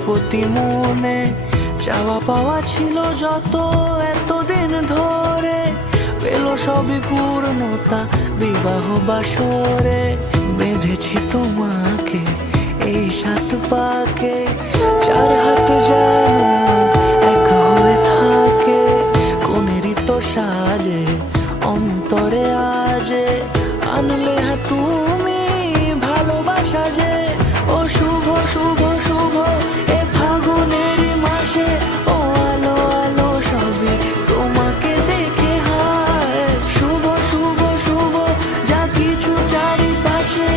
প্রজাপতি মনে চাওয়া পাওয়া ছিল যত এতদিন ধরে, পেল সবই পূর্ণতা বিবাহ বাসরে। বেঁধেছি তোমাকে এই সাত পাকে, চার হাত যেন এক হয়ে থাকে। কোনেরই তো সাজে অন্তরে আজে, আনলে তুমি ভালোবাসা যে। ও শুভ শুভ শুভ এ ফাগুনেরই মাসে, ও আলো আলো সবই তোমাকে দেখে হায়। শুভ শুভ শুভ যা কিছু চারিপাশে,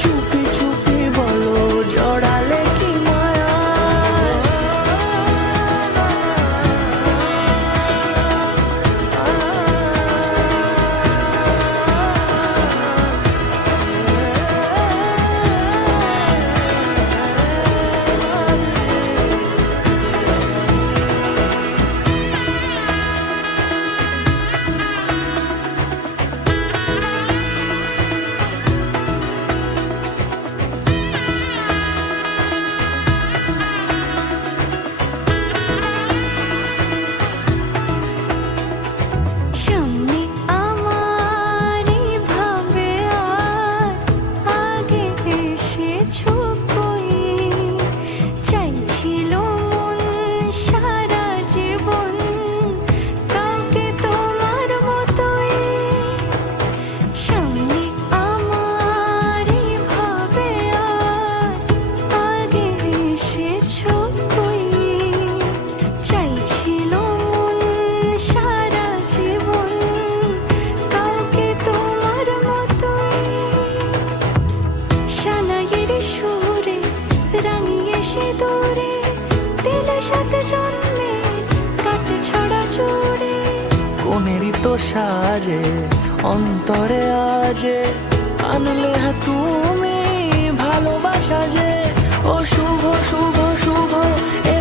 চুপি চুপি বলো জড়ালে কি মায়া। কোনেরই তো সাজে অন্তরে আজে, আনলে তুমি ভালোবাসা যে। ও শুভ শুভ শুভ এ